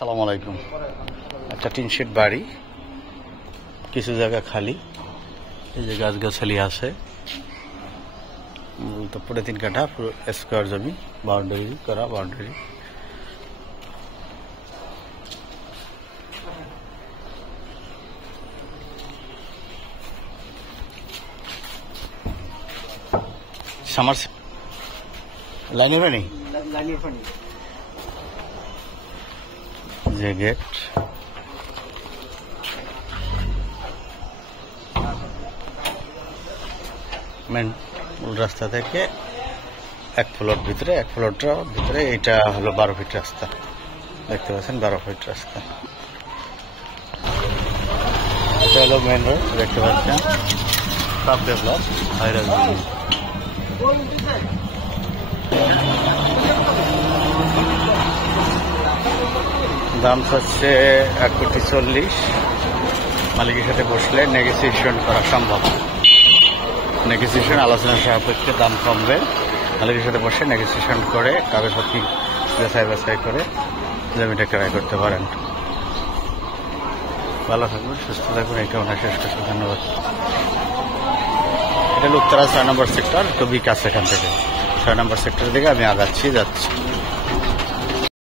আসসালামু আলাইকুম। একটা টিন শেড বাড়ি, কিছু জায়গা খালি, এই যে গাছগাছালি আছে। মূলত পুরো 3 কাঠা পুরো স্কোয়ার জমি, বাউন্ডারি করা বাউন্ডারি। সামার লাইনে পানি যে গেট, মেন মূল রাস্তা থেকে 1 ফ্লোর ভিতরে, 1 ফ্লোরটার ভিতরে এটা হলো 12 ফিট রাস্তা। দেখতে পাচ্ছেন 12 ফিট রাস্তা। এটা হলো মেন রোড, দেখতে পাচ্ছেন সব ডেভেলপ হাইরাজ। দাম হচ্ছে 1,40,00,000। মালিকের সাথে বসলে নেগোসিয়েশন করা সম্ভব। নেগোসিয়েশন আলোচনা সাপেক্ষে দাম কমবে। মালিকের সাথে বসে নেগোসিয়েশন করে কাগজপত্র যাচাই বাছাই করে জমিটা ক্রয় করতে পারেন। ভালো থাকবেন, সুস্থ থাকবেন, এই কামনা শেষ করছি। ধন্যবাদ। এটা উত্তরা 6 নম্বর সেক্টর, খুবই কাছে এখান থেকে। 6 নম্বর সেক্টরের দিকে আমি যাচ্ছি।